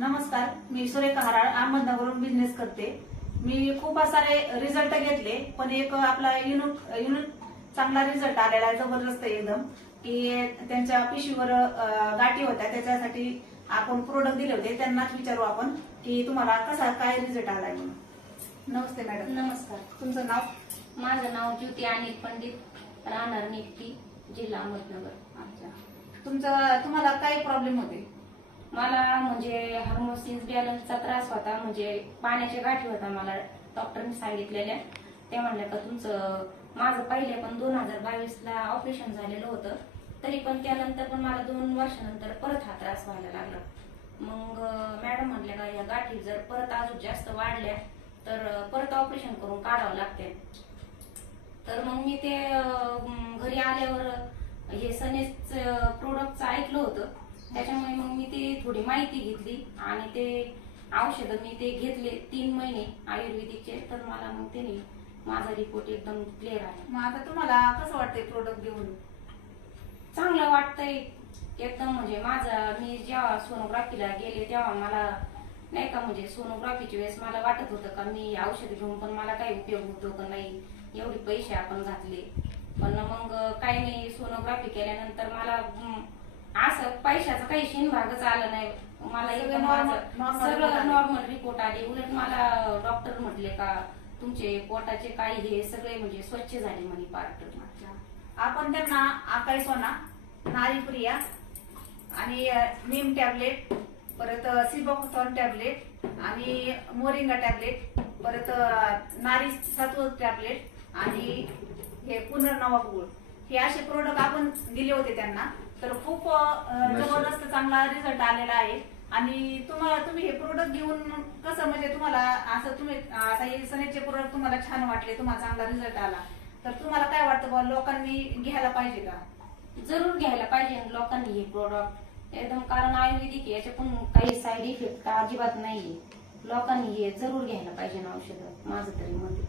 नमस्कार, मी सुरेखा हराळ अहमदनगरहून बिझनेस करते। मी खूप सारे रिझल्ट घेतले, पण एक आपला युनिक चांगला रिझल्ट आलेला आहे, जबरदस्त एकदम। की त्यांच्या पिशवीवर गाठी होत्या, त्याच्यासाठी आपण प्रोडक्ट दिले होते। त्यांनाच विचारू आपण की तुम्हाला कसा काय रिझल्ट आलाय म्हणून। नमस्ते मॅडम। नमस्कार। तुमचं नाव? माझं नाव ज्योती अनिल पंडित, राहणार निफ्टी, जिल्हा अहमदनगर। अच्छा, तुम्हाला काय प्रॉब्लेम होते? मला म्हणजे हार्मोन्स बॅलन्सचा त्रास होता, म्हणजे पाण्याच्या गाठी होता। मला डॉक्टरने सांगितलेल्या, ते म्हणले का तुमचं, माझं पहिले पण 2022ला ऑपरेशन झालेलं होतं, तरी पण त्यानंतर पण मला 2 वर्षानंतर परत हा त्रास व्हायला लागला। मग मॅडम म्हणले का या गाठी जर परत अजून जास्त वाढल्या तर परत ऑपरेशन करून काढावं लागते। तर मग मी ते घरी आल्यावर हे सनेज प्रोडक्टचं ऐकलं होतं, त्याच्यामुळे मग मी ते थोडी माहिती घेतली आणि ते औषधं मी ते घेतले 3 महिने आयुर्वेदिकचे। तर मला मग त्याने माझा रिपोर्ट एकदम क्लिअर आला। मग आता तुम्हाला कसं वाटतंय प्रोडक्ट घेऊन? चांगलं वाटतंय एकदम। म्हणजे मी जेव्हा सोनोग्राफीला गेले तेव्हा मला नाही का, म्हणजे सोनोग्राफीच्या वेळेस मला वाटत होतं का मी औषध घेऊन पण मला काही उपयोग होतो का नाही, एवढे पैसे आपण घातले। पण मग काही नाही, सोनोग्राफी केल्यानंतर मला असं पैशाचा काही शिनभागच आला नाही। मला एकदम सगळं नॉर्मल रिपोर्ट आले। उलट मला डॉक्टर म्हटले का तुमचे पोटाचे काही हे सगळे म्हणजे स्वच्छ झाले म्हणे पार्ट। आपण त्यांना आकाई सोना, नारीप्रिया आणि नीम टॅबलेट, परत सिबोक्थॉन टॅबलेट आणि मोरिंगा टॅबलेट, परत नारी सत्व टॅबलेट आणि हे पुनर्नवा गुळ, हे असे प्रोडक्ट आपण दिले होते त्यांना। तर खूप जबरदस्त चांगला रिझल्ट आलेला आहे। आणि तुम्ही हे प्रोडक्ट घेऊन कसं, म्हणजे तुम्हाला असं तुम्ही आता हे सनेजचे प्रोडक्ट तुम्हाला छान वाटले, तुम्हाला चांगला रिझल्ट आला, तर तुम्हाला काय वाटतं बा, लोकांनी घ्यायला पाहिजे का? जरूर घ्यायला पाहिजे लोकांनी हे प्रोडक्ट एकदम, कारण आयुर्वेदिक याचे पण काही साईड इफेक्ट अजिबात नाहीये। लोकांनी हे जरूर घ्यायला पाहिजे औषध, माझं तरी मत।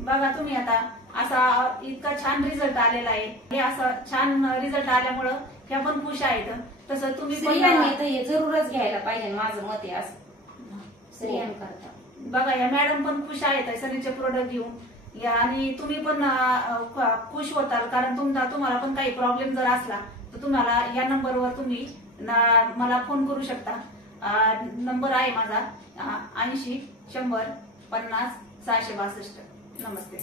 बघा तुम्ही आता असा इतका छान रिझल्ट आलेला आहे, हे असं छान रिझल्ट आल्यामुळं ह्या पण खुश आहेत। तसं तुम्ही स्त्रियांनी तर हे जरूरच घ्यायला पाहिजे, माझं मत आहे असं स्त्रियांकरता। बघा या मॅडम पण खुश आहेत सनीचे प्रोडक्ट घेऊन, आणि तुम्ही पण खुश होताल, कारण तुम्हाला पण काही प्रॉब्लेम जर असला तर तुम्हाला या नंबरवर तुम्ही मला फोन करू शकता। नंबर आहे माझा 80 100 50 662। नमस्ते।